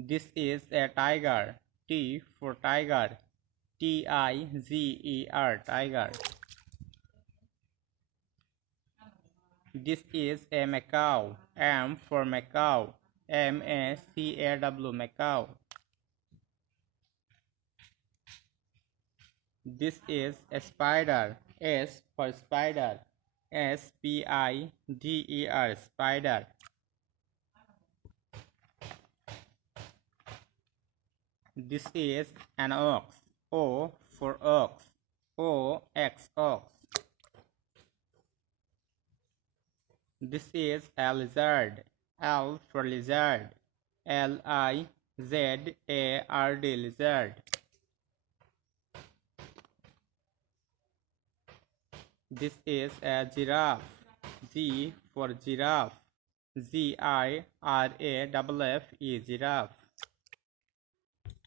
This is a tiger. T for tiger. Tiger, tiger. This is a macaw. M for macaw. Macaw, macaw. This is a spider. S for spider. Spider, spider. This is an ox. O for ox. Ox. This is a lizard. L for lizard. Lizard, lizard. This is a giraffe. G for giraffe. Giraffe, giraffe.